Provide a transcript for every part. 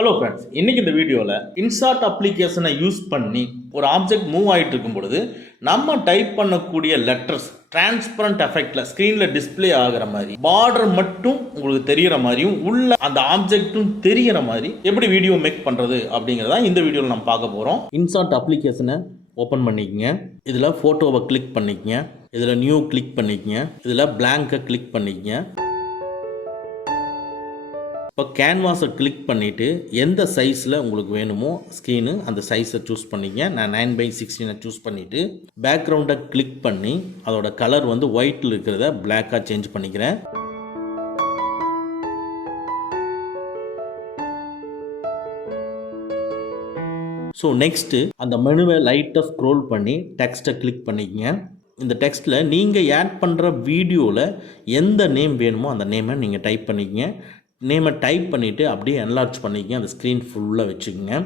Hello friends, இன்னைக்கு இந்த வீடியோவில் இன்சார்ட் அப்ளிகேஷனை யூஸ் பண்ணி ஒரு ஆப்ஜெக்ட் மூவ் ஆகிட்டு இருக்கும் பொழுது நம்ம டைப் பண்ணக்கூடிய லெட்டர்ஸ் டிரான்ஸ்பரண்ட் எஃபெக்டில் ஸ்க்ரீனில் டிஸ்பிளே ஆகிற மாதிரி, பார்டர் மட்டும் உங்களுக்கு தெரிகிற மாதிரியும் உள்ள அந்த ஆப்ஜெக்டும் தெரிகிற மாதிரி எப்படி வீடியோ மேக் பண்ணுறது அப்படிங்கிறத இந்த வீடியோவில் நம்ம பார்க்க போகிறோம். இன்சார்ட் அப்ளிகேஷனை ஓப்பன் பண்ணிக்கங்க. இதில் ஃபோட்டோவை கிளிக் பண்ணிக்கங்க. இதில் நியூ கிளிக் பண்ணிக்கங்க. இதில் பிளாங்கை கிளிக் பண்ணிக்கங்க. இப்போ கேன்வாஸை கிளிக் பண்ணிவிட்டு எந்த சைஸில் உங்களுக்கு வேணுமோ ஸ்க்ரீனு அந்த சைஸை சூஸ் பண்ணிங்க. நான் 9/16 சூஸ் பண்ணிவிட்டு பேக்ரவுண்டை கிளிக் பண்ணி அதோட கலர் வந்து ஒயிட்டில் இருக்கிறத பிளாக்காக சேஞ்ச் பண்ணிக்கிறேன். ஸோ நெக்ஸ்ட்டு அந்த மெனுவை லைட்டாக ஸ்க்ரோல் பண்ணி டெக்ஸ்ட்டை கிளிக் பண்ணிக்கங்க. இந்த டெக்ஸ்ட்டில் நீங்கள் ஆட் பண்ணுற வீடியோவில் எந்த நேம் வேணுமோ அந்த நேமை நீங்கள் டைப் பண்ணிக்கங்க. நேமை டைப் பண்ணிவிட்டு அப்படியே என்லார்ஜ் பண்ணிக்கங்க. அந்த ஸ்க்ரீன் ஃபுல்லாக வச்சுக்கோங்க.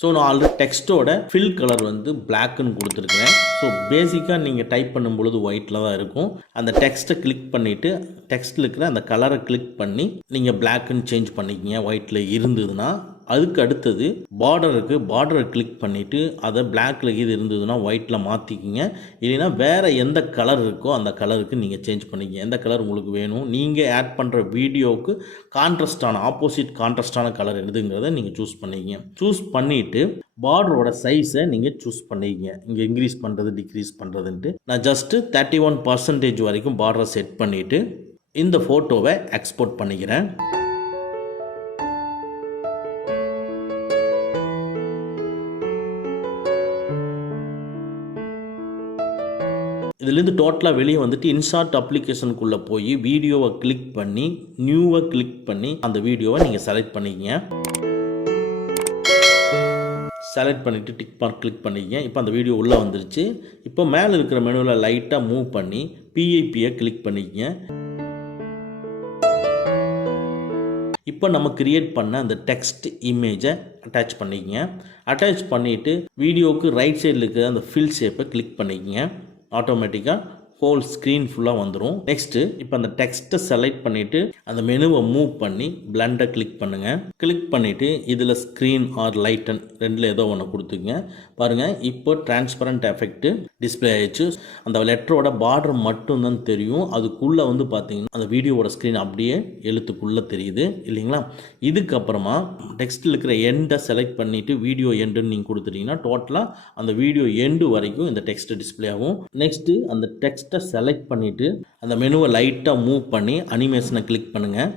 ஸோ நான் ஆல்ரெடி டெக்ஸ்ட்டோட ஃபில் கலர் வந்து பிளாக்குன்னு கொடுத்துருக்கேன். ஸோ பேசிக்காக நீங்கள் டைப் பண்ணும்பொழுது ஒயிட்டில் தான் இருக்கும். அந்த டெக்ஸ்ட்டை கிளிக் பண்ணிவிட்டு டெக்ஸ்ட்டில் இருக்கிற அந்த கலரை கிளிக் பண்ணி நீங்கள் பிளாக்குன்னு சேஞ்ச் பண்ணிக்கிங்க ஒயிட்டில் இருந்ததுன்னா. அதுக்கு அடுத்தது பார்டருக்கு பார்டரை கிளிக் பண்ணிவிட்டு அதை பிளாக்கில் இது இருந்ததுன்னா ஒயிட்டில் மாற்றிக்கிங்க. இல்லைன்னா வேறு எந்த கலர் இருக்கோ அந்த கலருக்கு நீங்கள் சேஞ்ச் பண்ணிக்கிங்க. எந்த கலர் உங்களுக்கு வேணும், நீங்கள் ஆட் பண்ணுற வீடியோவுக்கு கான்ட்ராஸ்டான ஆப்போசிட் கான்ட்ராஸ்டான கலர் எதுங்கிறத நீங்கள் சூஸ் பண்ணிக்கிங்க. சூஸ் பண்ணிவிட்டு பார்டரோட சைஸை நீங்கள் சூஸ் பண்ணிக்கிங்க. இங்கே இன்க்ரீஸ் பண்ணுறது டிக்ரீஸ் பண்ணுறதுன்ட்டு நான் ஜஸ்ட்டு 31% வரைக்கும் பார்டரை செட் பண்ணிவிட்டு இந்த ஃபோட்டோவை எக்ஸ்போர்ட் பண்ணிக்கிறேன். இதுலேருந்து டோட்டலாக வெளியே வந்துட்டு இன்சார்ட் அப்ளிகேஷனுக்குள்ளே போய் வீடியோவை கிளிக் பண்ணி நியூவை கிளிக் பண்ணி அந்த வீடியோவை நீங்கள் செலக்ட் பண்ணிக்கங்க. செலக்ட் பண்ணிவிட்டு டிக் மார்க் கிளிக் பண்ணிக்கங்க. இப்போ அந்த வீடியோ உள்ளே வந்துருச்சு. இப்போ மேலே இருக்கிற மெனுவில் லைட்டாக மூவ் பண்ணி பிஐபியை கிளிக் பண்ணிக்கங்க. இப்போ நம்ம கிரியேட் பண்ண அந்த டெக்ஸ்ட் இமேஜை அட்டாச் பண்ணிக்கங்க. அட்டாச் பண்ணிவிட்டு வீடியோவுக்கு ரைட் சைடில் இருக்கிற அந்த ஃபில் ஷேப்பை கிளிக் பண்ணிக்கங்க. ஆட்டோமேட்டிக்காக ஹோல் ஸ்க்ரீன் ஃபுல்லாக வந்துடும். நெக்ஸ்ட்டு இப்போ அந்த டெக்ஸ்ட்டை செலக்ட் பண்ணிவிட்டு அந்த மெனுவை மூவ் பண்ணி பிளண்டை கிளிக் பண்ணுங்கள். கிளிக் பண்ணிவிட்டு இதில் ஸ்க்ரீன் ஆர் லைட்டன் ரெண்டில் ஏதோ ஒன்று கொடுத்துங்க. பாருங்கள், இப்போ டிரான்ஸ்பரண்ட் எஃபெக்ட் டிஸ்பிளே ஆயிடுச்சு. அந்த லெட்டரோட பார்டர் மட்டும்தான் தெரியும். அதுக்குள்ளே வந்து பார்த்தீங்கன்னா அந்த வீடியோவோட ஸ்க்ரீன் அப்படியே எழுத்துக்குள்ளே தெரியுது இல்லைங்களா. இதுக்கப்புறமா டெக்ஸ்ட்டில் இருக்கிற எண்டை செலக்ட் பண்ணிவிட்டு வீடியோ எண்டுன்னு நீங்கள் கொடுத்துட்டீங்கன்னா டோட்டலாக அந்த வீடியோ எண்டு வரைக்கும் இந்த டெக்ஸ்ட் டிஸ்பிளே ஆகும். நெக்ஸ்ட்டு அந்த டெக்ஸ்ட்டை செலக்ட் பண்ணிவிட்டு அந்த மெனுவை லைட்டாக மூவ் பண்ணி அனிமேஷனை கிளிக் பண்ணுங்கள்.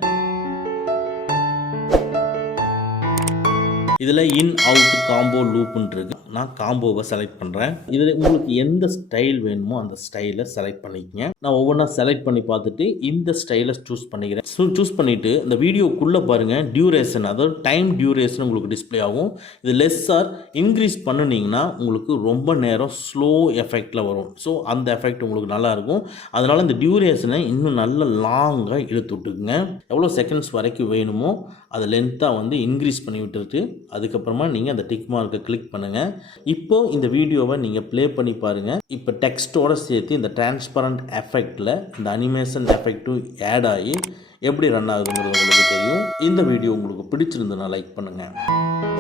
இதில் இன் அவுட் காம்போ லூப்புன்னு இருக்கு. நான் காம்போவை செலக்ட் பண்ணுறேன். இதில் உங்களுக்கு எந்த ஸ்டைல் வேணுமோ அந்த ஸ்டைலை செலக்ட் பண்ணிக்கங்க. நான் ஒவ்வொன்றா செலக்ட் பண்ணி பார்த்துட்டு இந்த ஸ்டைலை சூஸ் பண்ணிக்கிறேன். சூஸ் பண்ணிவிட்டு இந்த வீடியோக்குள்ளே பாருங்கள் டியூரேஷன், அதாவது டைம் டியூரேஷன் உங்களுக்கு டிஸ்பிளே ஆகும். இது லெஸ் ஆர் இன்க்ரீஸ் பண்ணினீங்கன்னா உங்களுக்கு ரொம்ப நேரம் ஸ்லோ எஃபெக்டில் வரும். ஸோ அந்த எஃபெக்ட் உங்களுக்கு நல்லாயிருக்கும். அதனால் இந்த டியூரேஷனை இன்னும் நல்ல லாங்காக இழுத்து விட்டுக்குங்க. எவ்வளோ செகண்ட்ஸ் வரைக்கும் வேணுமோ அதை லென்த்தாக வந்து இன்க்ரீஸ் பண்ணி விட்டுட்டு அதுக்கப்புறமா நீங்கள் அந்த டிக் மார்க்கை கிளிக் பண்ணுங்கள். இப்போ இந்த வீடியோவை நீங்கள் ப்ளே பண்ணி பாருங்கள். இப்போ டெக்ஸ்ட்டோடு சேர்த்து இந்த டிரான்ஸ்பரண்ட் எஃபெக்டில் இந்த அனிமேஷன் எஃபெக்ட்டும் ஆட் ஆகி எப்படி ரன் ஆகுதுங்கிறது உங்களுக்கு தெரியும். இந்த வீடியோ உங்களுக்கு பிடிச்சிருந்ததுன்னா லைக் பண்ணுங்கள்.